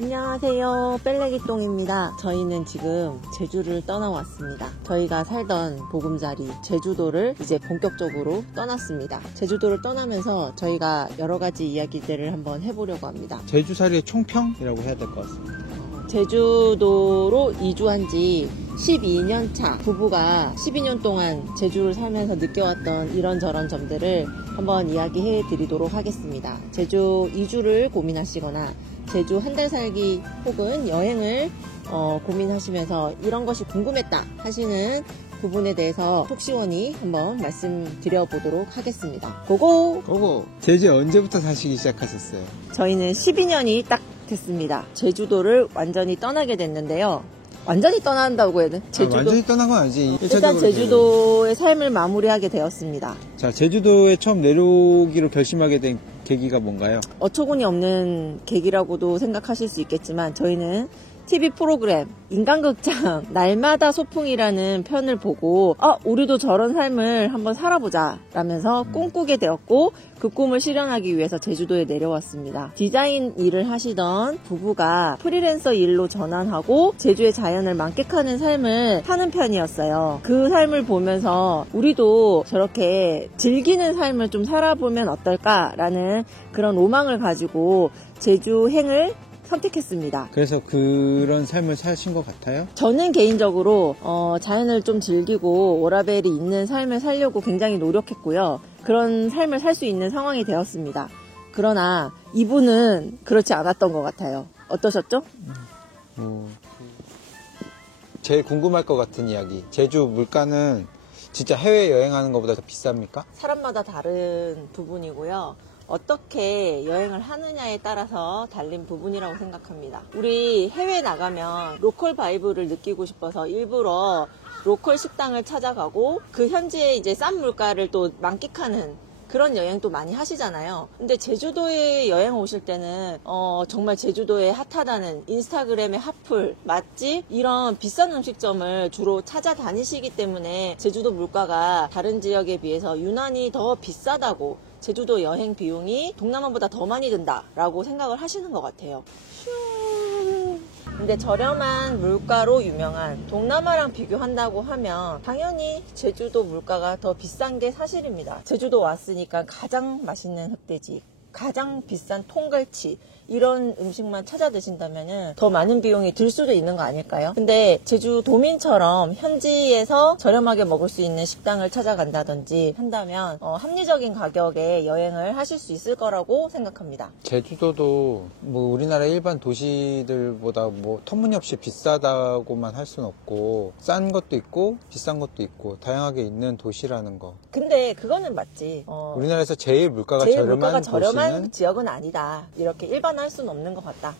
안녕하세요, 뺄레기똥입니다. 저희는 지금 제주를 떠나왔습니다. 저희가 살던 보금자리 제주도를 이제 본격적으로 떠났습니다. 제주도를 떠나면서 저희가 여러가지 이야기들을 한번 해보려고 합니다. 제주살이의 총평이라고 해야 될 것 같습니다. 제주도로 이주한 지 12년 차 부부가 12년 동안 제주를 살면서 느껴왔던 이런저런 점들을 한번 이야기해 드리도록 하겠습니다. 제주 이주를 고민하시거나 제주 한 달 살기 혹은 여행을 고민하시면서 이런 것이 궁금했다 하시는 부분에 대해서 속 시원히 한번 말씀드려 보도록 하겠습니다. 고고! 제주에 언제부터 사시기 시작하셨어요? 저희는 12년이 딱 됐습니다. 제주도를 완전히 떠나게 됐는데요. 완전히 떠난다고 해야 돼? 완전히 떠난 건 아니지. 일단 제주도의 삶을 마무리하게 되었습니다. 자, 제주도에 처음 내려오기로 결심하게 된 계기가 뭔가요? 어처구니 없는 계기라고도 생각하실 수 있겠지만 저희는 TV 프로그램 인간극장 날마다 소풍이라는 편을 보고 우리도 저런 삶을 한번 살아보자 라면서 꿈꾸게 되었고 그 꿈을 실현하기 위해서 제주도에 내려왔습니다. 디자인 일을 하시던 부부가 프리랜서 일로 전환하고 제주의 자연을 만끽하는 삶을 사는 편이었어요. 그 삶을 보면서 우리도 저렇게 즐기는 삶을 좀 살아보면 어떨까라는 그런 로망을 가지고 제주행을 선택했습니다. 그래서 그런 삶을 사신 것 같아요? 저는 개인적으로 자연을 좀 즐기고 워라밸이 있는 삶을 살려고 굉장히 노력했고요. 그런 삶을 살 수 있는 상황이 되었습니다. 그러나 이분은 그렇지 않았던 것 같아요. 어떠셨죠? 제일 궁금할 것 같은 이야기. 제주 물가는 진짜 해외여행하는 것보다 더 비쌉니까? 사람마다 다른 부분이고요. 어떻게 여행을 하느냐에 따라서 달린 부분이라고 생각합니다. 우리 해외 나가면 로컬 바이브를 느끼고 싶어서 일부러 로컬 식당을 찾아가고 그 현지의 이제 싼 물가를 또 만끽하는 그런 여행도 많이 하시잖아요. 근데 제주도에 여행 오실 때는 정말 제주도에 핫하다는 인스타그램의 핫플, 맛집 이런 비싼 음식점을 주로 찾아다니시기 때문에 제주도 물가가 다른 지역에 비해서 유난히 더 비싸다고 제주도 여행 비용이 동남아보다 더 많이 든다라고 생각을 하시는 것 같아요. 근데 저렴한 물가로 유명한 동남아랑 비교한다고 하면 당연히 제주도 물가가 더 비싼 게 사실입니다. 제주도 왔으니까 가장 맛있는 흑돼지, 가장 비싼 통갈치 이런 음식만 찾아 드신다면 더 많은 비용이 들 수도 있는 거 아닐까요? 근데 제주 도민처럼 현지에서 저렴하게 먹을 수 있는 식당을 찾아간다든지 한다면 합리적인 가격에 여행을 하실 수 있을 거라고 생각합니다. 제주도도 뭐 우리나라 일반 도시들보다 뭐 터무니없이 비싸다고만 할 수는 없고 싼 것도 있고 비싼 것도 있고 다양하게 있는 도시라는 거. 근데 그거는 맞지. 우리나라에서 제일 물가가 저렴한 지역은 아니다. 이렇게 일반화할 수는 없는 것 같다.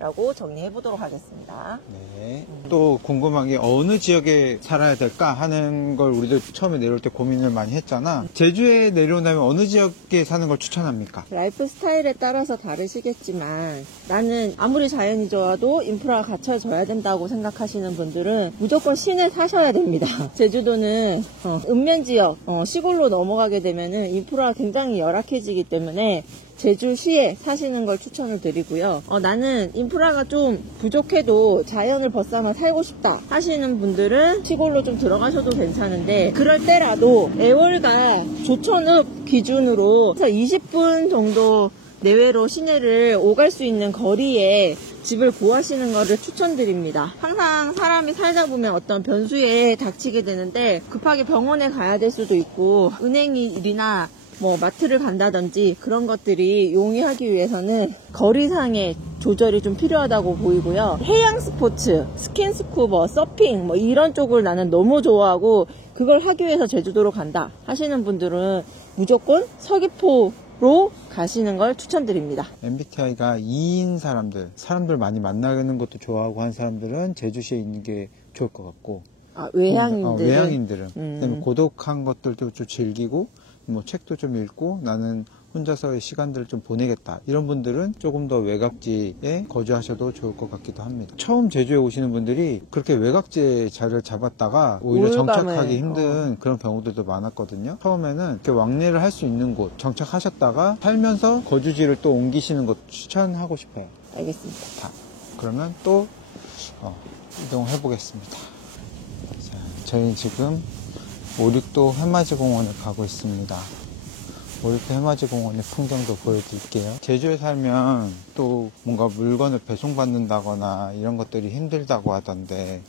라고 정리해 보도록 하겠습니다. 네. 또 궁금한 게 어느 지역에 살아야 될까 하는 걸 우리도 처음에 내려올 때 고민을 많이 했잖아. 제주에 내려온다면 어느 지역에 사는 걸 추천합니까? 라이프 스타일에 따라서 다르시겠지만 나는 아무리 자연이 좋아도 인프라가 갖춰져야 된다고 생각하시는 분들은 무조건 시내 사셔야 됩니다. 제주도는 읍면 지역, 시골로 넘어가게 되면은 인프라가 굉장히 열악해지기 때문에 제주시에 사시는 걸 추천을 드리고요. 나는 인프라가 좀 부족해도 자연을 벗삼아 살고 싶다 하시는 분들은 시골로 좀 들어가셔도 괜찮은데 그럴 때라도 애월과 조천읍 기준으로 20분 정도 내외로 시내를 오갈 수 있는 거리에 집을 구하시는 것을 추천드립니다. 항상 사람이 살다 보면 어떤 변수에 닥치게 되는데 급하게 병원에 가야 될 수도 있고 은행일이나 뭐 마트를 간다든지 그런 것들이 용이하기 위해서는 거리상의 조절이 좀 필요하다고 보이고요. 해양 스포츠, 스킨스쿠버, 서핑 뭐 이런 쪽을 나는 너무 좋아하고 그걸 하기 위해서 제주도로 간다 하시는 분들은 무조건 서귀포로 가시는 걸 추천드립니다. MBTI가 2인 사람들 많이 만나는 것도 좋아하고 한 사람들은 제주시에 있는 게 좋을 것 같고 외향인들은 그다음에 고독한 것들도 좀 즐기고 뭐 책도 좀 읽고 나는 혼자서의 시간들을 좀 보내겠다 이런 분들은 조금 더 외곽지에 거주하셔도 좋을 것 같기도 합니다. 처음 제주에 오시는 분들이 그렇게 외곽지에 자리를 잡았다가 오히려 정착하기 힘든 그런 경우들도 많았거든요. 처음에는 이렇게 왕래를 할 수 있는 곳 정착하셨다가 살면서 거주지를 또 옮기시는 것 추천하고 싶어요. 알겠습니다. 그러면 또 이동해 보겠습니다. 자, 저희는 지금 오륙도 해맞이 공원을 가고 있습니다. 오륙도 해맞이 공원의 풍경도 보여드릴게요. 제주에 살면 또 뭔가 물건을 배송받는다거나 이런 것들이 힘들다고 하던데,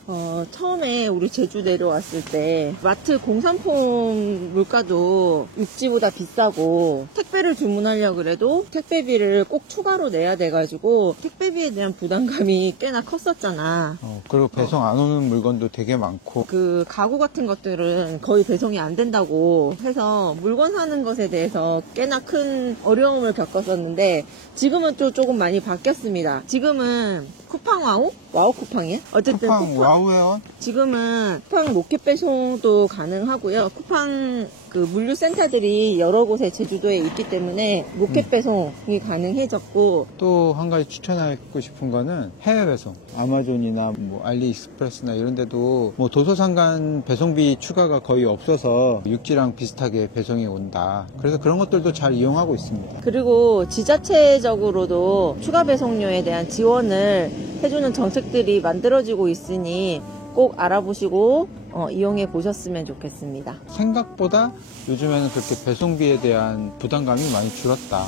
처음에 우리 제주 내려왔을 때 마트 공산품 물가도 육지보다 비싸고 택배를 주문하려고 그래도 택배비를 꼭 추가로 내야 돼가지고 택배비에 대한 부담감이 꽤나 컸었잖아. 그리고 배송 안 오는 물건도 되게 많고, 그 가구 같은 것들은 거의 배송이 안 된다고 해서 물건 사는 것에 대해서 꽤나 큰 어려움을 겪었었는데, 지금은 또 조금 많이 바뀌었습니다. 지금은 쿠팡 와우? 와우 쿠팡이야? 어쨌든 쿠팡 와우 회원? 지금은 쿠팡 로켓 배송도 가능하고요. 쿠팡 그 물류센터들이 여러 곳에 제주도에 있기 때문에 로켓 배송이 가능해졌고, 또 한 가지 추천하고 싶은 거는 해외 배송. 아마존이나 뭐 알리익스프레스나 이런 데도 뭐 도서상간 배송비 추가가 거의 없어서 육지랑 비슷하게 배송이 온다. 그래서 그런 것들도 잘 이용하고 있습니다. 그리고 지자체적으로도 추가 배송료에 대한 지원을 해주는 정책들이 만들어지고 있으니 꼭 알아보시고 이용해 보셨으면 좋겠습니다. 생각보다 요즘에는 그렇게 배송비에 대한 부담감이 많이 줄었다.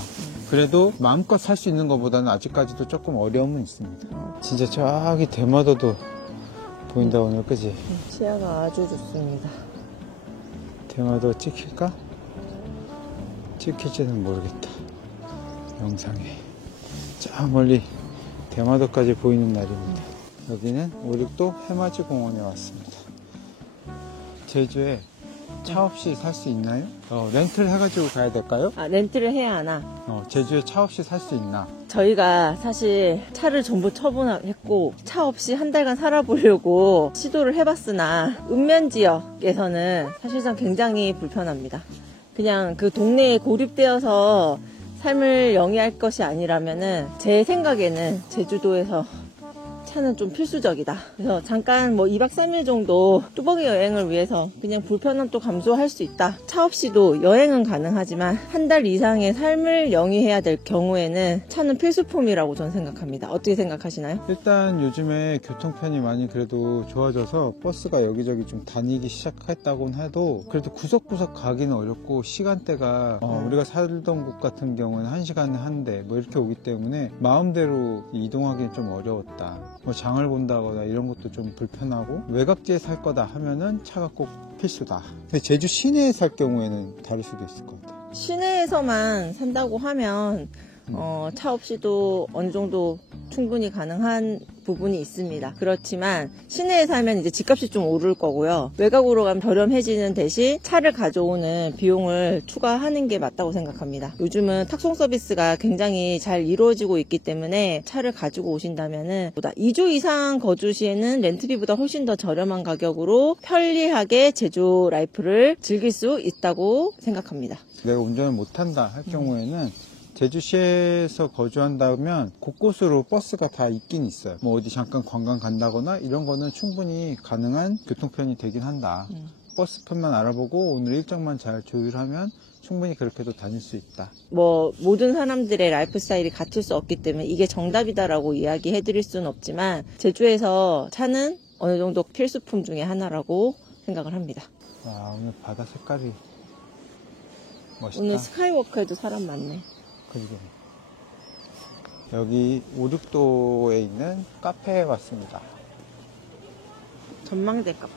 그래도 마음껏 살 수 있는 것보다는 아직까지도 조금 어려움은 있습니다. 진짜 저기 대마도도 보인다 오늘, 그지? 시야가 아주 좋습니다. 대마도 찍힐까? 찍힐지는 모르겠다. 영상에 저 멀리 대마도까지 보이는 날입니다. 여기는 오륙도 해맞이 공원에 왔습니다. 제주에 차 없이 살 수 있나요? 렌트를 해가지고 가야 될까요? 렌트를 해야 하나? 제주에 차 없이 살 수 있나? 저희가 사실 차를 전부 처분했고 차 없이 한 달간 살아보려고 시도를 해봤으나 읍면지역에서는 사실상 굉장히 불편합니다. 그냥 그 동네에 고립되어서 삶을 영위할 것이 아니라면은 제 생각에는 제주도에서 차는 좀 필수적이다. 그래서 잠깐 뭐 2박 3일 정도 뚜벅이 여행을 위해서 그냥 불편함도 감수할 수 있다. 차 없이도 여행은 가능하지만 한 달 이상의 삶을 영위해야 될 경우에는 차는 필수품이라고 저는 생각합니다. 어떻게 생각하시나요? 일단 요즘에 교통편이 많이 그래도 좋아져서 버스가 여기저기 좀 다니기 시작했다고는 해도 그래도 구석구석 가기는 어렵고 시간대가 우리가 살던 곳 같은 경우는 1시간에 한 대 뭐 이렇게 오기 때문에 마음대로 이동하기는 좀 어려웠다. 뭐 장을 본다거나 이런 것도 좀 불편하고, 외곽지에 살 거다 하면은 차가 꼭 필수다. 근데 제주 시내에 살 경우에는 다를 수도 있을 것 같아요. 시내에서만 산다고 하면 차 없이도 어느 정도 충분히 가능한 부분이 있습니다. 그렇지만 시내에 살면 이제 집값이 좀 오를 거고요. 외곽으로 가면 저렴해지는 대신 차를 가져오는 비용을 추가하는 게 맞다고 생각합니다. 요즘은 탁송 서비스가 굉장히 잘 이루어지고 있기 때문에 차를 가지고 오신다면은 2주 이상 거주 시에는 렌트비보다 훨씬 더 저렴한 가격으로 편리하게 제주 라이프를 즐길 수 있다고 생각합니다. 내가 운전을 못한다 할 경우에는 제주시에서 거주한다면 곳곳으로 버스가 다 있긴 있어요. 뭐 어디 잠깐 관광 간다거나 이런 거는 충분히 가능한 교통편이 되긴 한다. 버스편만 알아보고 오늘 일정만 잘 조율하면 충분히 그렇게도 다닐 수 있다. 뭐 모든 사람들의 라이프 스타일이 같을 수 없기 때문에 이게 정답이다라고 이야기해 드릴 수는 없지만 제주에서 차는 어느 정도 필수품 중에 하나라고 생각을 합니다. 와, 오늘 바다 색깔이 멋있다. 오늘 스카이워크에도 사람 많네. 그리고 여기 오륙도에 있는 카페에 왔습니다. 전망대 카페.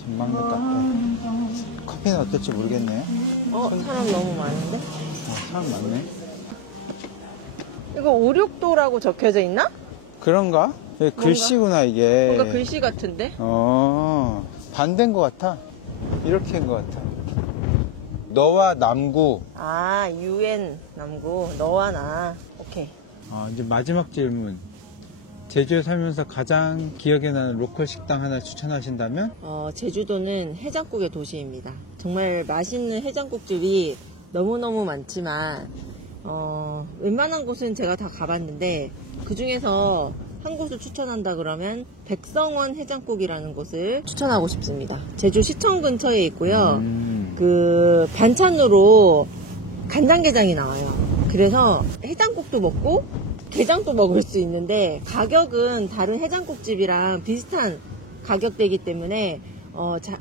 전망대 카페. 커피는 어떨지 모르겠네요. 사람 너무 많은데? 사람 많네. 이거 오륙도라고 적혀져 있나? 그런가? 글씨구나 이게. 뭔가 글씨 같은데? 반대인 것 같아. 이렇게 인 것 같아. 너와 남구. UN 남구. 너와 나. 오케이. 이제 마지막 질문. 제주에 살면서 가장 기억에 나는 로컬 식당 하나 추천하신다면? 제주도는 해장국의 도시입니다. 정말 맛있는 해장국집이 너무너무 많지만 웬만한 곳은 제가 다 가봤는데 그 중에서 한 곳을 추천한다 그러면 백성원 해장국이라는 곳을 추천하고 싶습니다. 제주시청 근처에 있고요. 그 반찬으로 간장게장이 나와요. 그래서 해장국도 먹고 게장도 먹을 수 있는데 가격은 다른 해장국집이랑 비슷한 가격대이기 때문에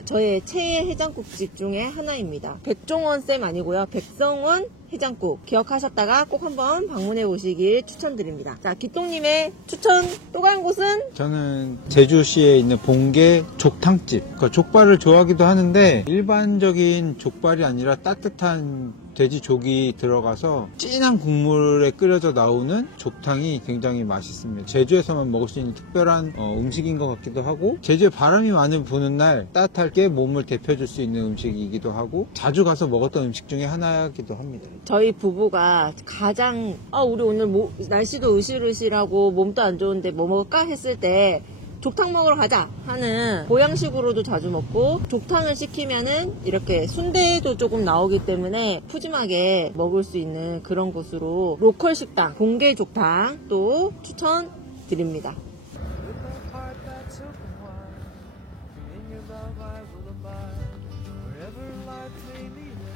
저의 최애 해장국집 중에 하나입니다. 백종원 쌤 아니고요. 백성원 해장국 기억하셨다가 꼭 한번 방문해 보시길 추천드립니다. 자, 기똥님의 추천 또 간 곳은? 저는 제주시에 있는 봉계 족탕집. 그러니까 족발을 좋아하기도 하는데 일반적인 족발이 아니라 따뜻한 돼지족이 들어가서 진한 국물에 끓여져 나오는 족탕이 굉장히 맛있습니다. 제주에서만 먹을 수 있는 특별한 음식인 것 같기도 하고, 제주에 바람이 많이 부는 날 따뜻하게 몸을 데펴줄 수 있는 음식이기도 하고, 자주 가서 먹었던 음식 중에 하나이기도 합니다. 저희 부부가 가장 우리 오늘 날씨도 으실으실하고 몸도 안 좋은데 뭐 먹을까 했을 때 족탕 먹으러 가자 하는 보양식으로도 자주 먹고, 족탕을 시키면은 이렇게 순대도 조금 나오기 때문에 푸짐하게 먹을 수 있는 그런 곳으로 로컬 식당 봉계 족탕 또 추천드립니다.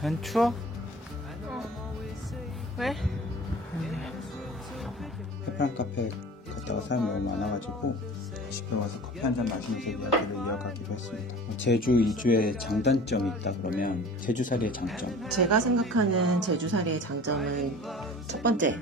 안 추워? 왜? 페프란 카페 갔다가 사람이 너무 많아가지고 집에 와서 커피 한잔 마시면서 이야기를 이어가기로 했습니다. 제주 이주의 장단점이 있다 그러면 제주살이의 장점. 제가 생각하는 제주살이의 장점은 첫 번째,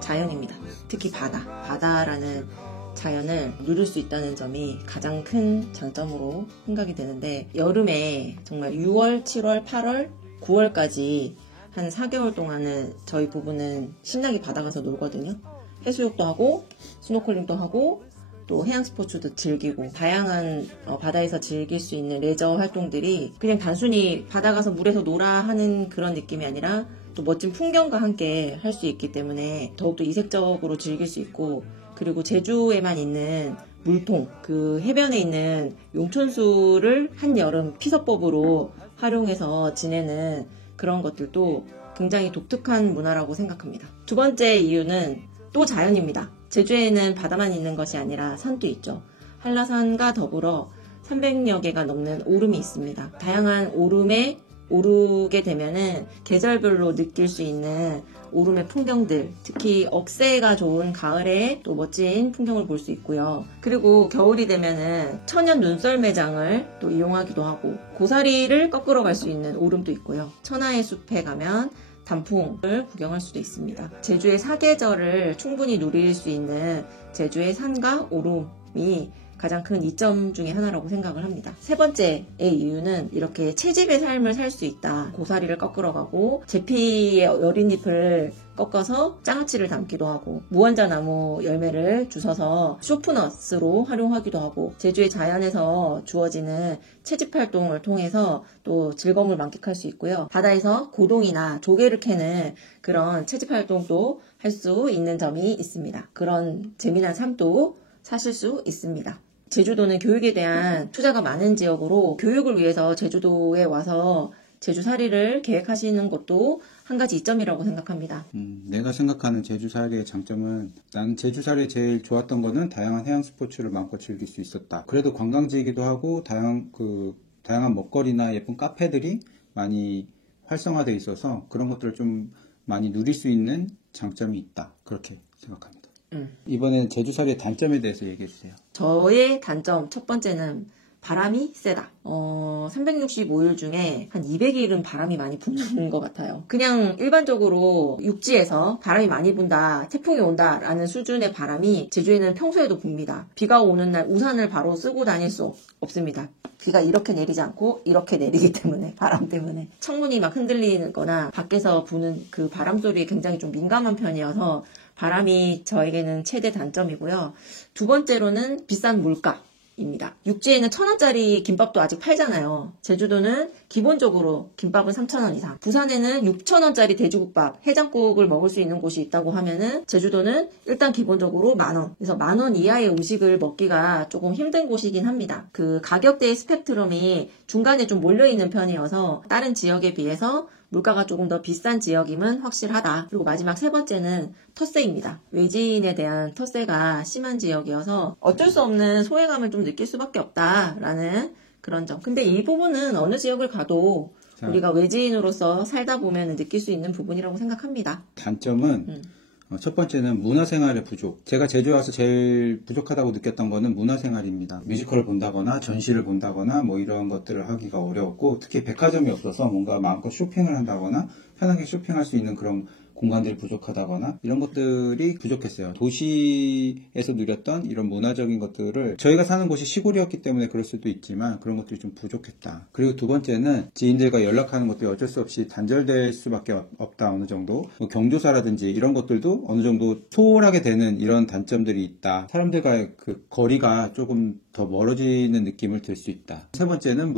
자연입니다. 특히 바다라는 자연을 누릴 수 있다는 점이 가장 큰 장점으로 생각이 되는데, 여름에 정말 6월, 7월, 8월, 9월까지 한 4개월 동안은 저희 부부는 신나게 바다 가서 놀거든요. 해수욕도 하고 스노클링도 하고 또 해양 스포츠도 즐기고, 다양한 바다에서 즐길 수 있는 레저 활동들이 그냥 단순히 바다 가서 물에서 놀아 하는 그런 느낌이 아니라 또 멋진 풍경과 함께 할 수 있기 때문에 더욱더 이색적으로 즐길 수 있고, 그리고 제주에만 있는 물통, 그 해변에 있는 용천수를 한여름 피서법으로 활용해서 지내는 그런 것들도 굉장히 독특한 문화라고 생각합니다. 두 번째 이유는 또 자연입니다. 제주에는 바다만 있는 것이 아니라 산도 있죠. 한라산과 더불어 300여 개가 넘는 오름이 있습니다. 다양한 오름에 오르게 되면은 계절별로 느낄 수 있는 오름의 풍경들, 특히 억새가 좋은 가을에 또 멋진 풍경을 볼 수 있고요. 그리고 겨울이 되면은 천연 눈썰 매장을 또 이용하기도 하고, 고사리를 꺾으러 갈 수 있는 오름도 있고요. 천하의 숲에 가면 단풍을 구경할 수도 있습니다. 제주의 사계절을 충분히 누릴 수 있는 제주의 산과 오름이 가장 큰 이점 중에 하나라고 생각을 합니다. 세 번째의 이유는 이렇게 채집의 삶을 살 수 있다. 고사리를 꺾으러 가고 제피의 여린 잎을 꺾어서 장아찌를 담기도 하고, 무원자나무 열매를 주워서 쇼프넛으로 활용하기도 하고, 제주의 자연에서 주어지는 채집 활동을 통해서 또 즐거움을 만끽할 수 있고요. 바다에서 고동이나 조개를 캐는 그런 채집 활동도 할 수 있는 점이 있습니다. 그런 재미난 삶도 사실 수 있습니다. 제주도는 교육에 대한 투자가 많은 지역으로, 교육을 위해서 제주도에 와서 제주살이를 계획하시는 것도 한 가지 이점이라고 생각합니다. 내가 생각하는 제주살이의 장점은, 나는 제주살이에 제일 좋았던 거는 다양한 해양 스포츠를 마음껏 즐길 수 있었다. 그래도 관광지이기도 하고 다양한 먹거리나 예쁜 카페들이 많이 활성화되어 있어서 그런 것들을 좀 많이 누릴 수 있는 장점이 있다. 그렇게 생각합니다. 이번엔 제주살이의 단점에 대해서 얘기해 주세요. 저의 단점 첫 번째는 바람이 세다. 365일 중에 한 200일은 바람이 많이 부는 것 같아요. 그냥 일반적으로 육지에서 바람이 많이 분다, 태풍이 온다 라는 수준의 바람이 제주에는 평소에도 붑니다. 비가 오는 날 우산을 바로 쓰고 다닐 수 없습니다. 비가 이렇게 내리지 않고 이렇게 내리기 때문에, 바람 때문에 창문이 막 흔들리거나 밖에서 부는 그 바람 소리에 굉장히 좀 민감한 편이어서 바람이 저에게는 최대 단점이고요. 두 번째로는 비싼 물가입니다. 육지에는 1,000원짜리 김밥도 아직 팔잖아요. 제주도는 기본적으로 김밥은 3,000원 이상. 부산에는 6,000원짜리 돼지국밥, 해장국을 먹을 수 있는 곳이 있다고 하면은 제주도는 일단 기본적으로 10,000원. 그래서 10,000원 이하의 음식을 먹기가 조금 힘든 곳이긴 합니다. 그 가격대의 스펙트럼이 중간에 좀 몰려있는 편이어서 다른 지역에 비해서 물가가 조금 더 비싼 지역임은 확실하다. 그리고 마지막 세 번째는 텃세입니다. 외지인에 대한 텃세가 심한 지역이어서 어쩔 수 없는 소외감을 좀 느낄 수밖에 없다라는 그런 점. 근데 이 부분은 어느 지역을 가도 우리가 외지인으로서 살다 보면 느낄 수 있는 부분이라고 생각합니다. 단점은 첫 번째는 문화생활의 부족. 제가 제주에 와서 제일 부족하다고 느꼈던 거는 문화생활입니다. 뮤지컬을 본다거나 전시를 본다거나 뭐 이런 것들을 하기가 어려웠고, 특히 백화점이 없어서 뭔가 마음껏 쇼핑을 한다거나 편하게 쇼핑할 수 있는 그런 공간들이 부족하다거나 이런 것들이 부족했어요. 도시에서 누렸던 이런 문화적인 것들을, 저희가 사는 곳이 시골이었기 때문에 그럴 수도 있지만 그런 것들이 좀 부족했다. 그리고 두 번째는 지인들과 연락하는 것도 어쩔 수 없이 단절될 수밖에 없다. 어느 정도 뭐 경조사라든지 이런 것들도 어느 정도 소홀하게 되는 이런 단점들이 있다. 사람들과의 그 거리가 조금 더 멀어지는 느낌을 들 수 있다. 세 번째는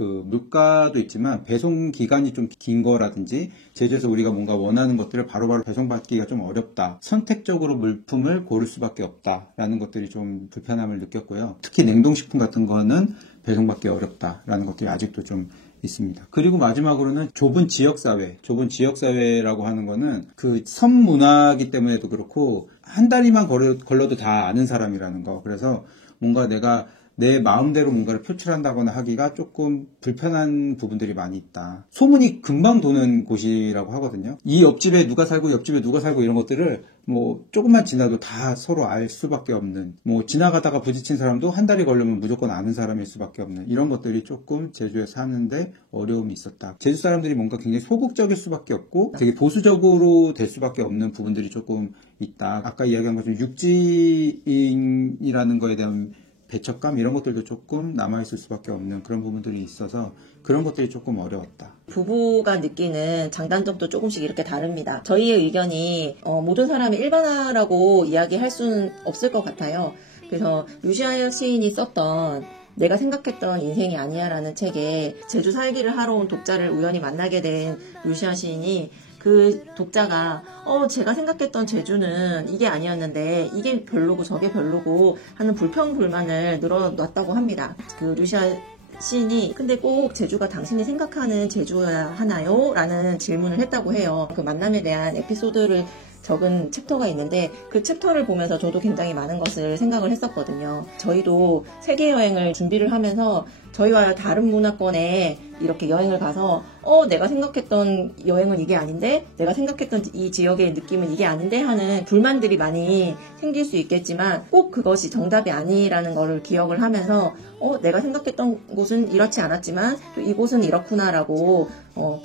물가도 있지만 배송 기간이 좀 긴 거라든지, 제주에서 우리가 뭔가 원하는 것들을 바로바로 배송받기가 좀 어렵다. 선택적으로 물품을 고를 수밖에 없다라는 것들이 좀 불편함을 느꼈고요. 특히 냉동식품 같은 거는 배송받기 어렵다라는 것들이 아직도 좀 있습니다. 그리고 마지막으로는 좁은 지역사회라고 하는 거는 그 섬 문화이기 때문에도 그렇고, 한 다리만 걸러도 다 아는 사람이라는 거. 그래서 뭔가 내가 내 마음대로 뭔가를 표출한다거나 하기가 조금 불편한 부분들이 많이 있다. 소문이 금방 도는 곳이라고 하거든요. 이 옆집에 누가 살고 옆집에 누가 살고 이런 것들을 뭐 조금만 지나도 다 서로 알 수밖에 없는, 뭐 지나가다가 부딪힌 사람도 한 달이 걸리면 무조건 아는 사람일 수밖에 없는, 이런 것들이 조금 제주에 사는데 어려움이 있었다. 제주 사람들이 뭔가 굉장히 소극적일 수밖에 없고 되게 보수적으로 될 수밖에 없는 부분들이 조금 있다. 아까 이야기한 것처럼 육지인이라는 거에 대한 배척감 이런 것들도 조금 남아있을 수밖에 없는 그런 부분들이 있어서 그런 것들이 조금 어려웠다. 부부가 느끼는 장단점도 조금씩 이렇게 다릅니다. 저희의 의견이 모든 사람이 일반화라고 이야기할 수는 없을 것 같아요. 그래서 루시아 시인이 썼던 내가 생각했던 인생이 아니야 라는 책에 제주 살기를 하러 온 독자를 우연히 만나게 된 루시아 시인이, 그 독자가 제가 생각했던 제주는 이게 아니었는데 이게 별로고 저게 별로고 하는 불평불만을 늘어놨다고 합니다. 그 루시아 시인이 근데 꼭 제주가 당신이 생각하는 제주여야 하나요? 라는 질문을 했다고 해요. 그 만남에 대한 에피소드를 적은 챕터가 있는데 그 챕터를 보면서 저도 굉장히 많은 것을 생각을 했었거든요. 저희도 세계여행을 준비를 하면서 저희와 다른 문화권에 이렇게 여행을 가서 내가 생각했던 여행은 이게 아닌데, 내가 생각했던 이 지역의 느낌은 이게 아닌데 하는 불만들이 많이 생길 수 있겠지만 꼭 그것이 정답이 아니라는 거를 기억을 하면서 내가 생각했던 곳은 이렇지 않았지만 또 이곳은 이렇구나라고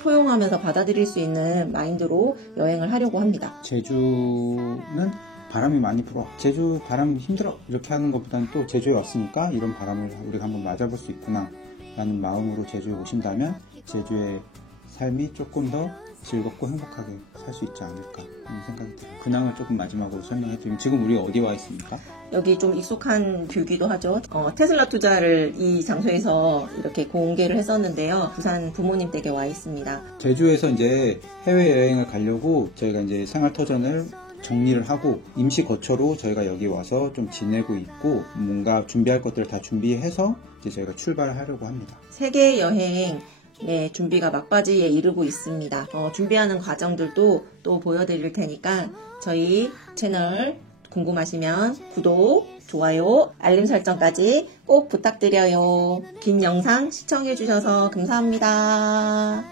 포용하면서 받아들일 수 있는 마인드로 여행을 하려고 합니다. 제주는 바람이 많이 불어. 제주 바람 힘들어. 이렇게 하는 것보다는 또 제주에 왔으니까 이런 바람을 우리가 한번 맞아볼 수 있구나 라는 마음으로 제주에 오신다면 제주의 삶이 조금 더 즐겁고 행복하게 살 수 있지 않을까 하는 생각이 들어요. 근황을 조금 마지막으로 설명해드리면, 지금 우리가 어디 와 있습니까? 여기 좀 익숙한 뷰기도 하죠. 테슬라 투자를 이 장소에서 이렇게 공개를 했었는데요. 부산 부모님 댁에 와 있습니다. 제주에서 이제 해외여행을 가려고 저희가 이제 생활터전을 정리를 하고 임시 거처로 저희가 여기 와서 좀 지내고 있고, 뭔가 준비할 것들을 다 준비해서 이제 저희가 출발하려고 합니다. 세계 여행 준비가 막바지에 이르고 있습니다. 준비하는 과정들도 또 보여드릴 테니까 저희 채널 궁금하시면 구독, 좋아요, 알림 설정까지 꼭 부탁드려요. 긴 영상 시청해주셔서 감사합니다.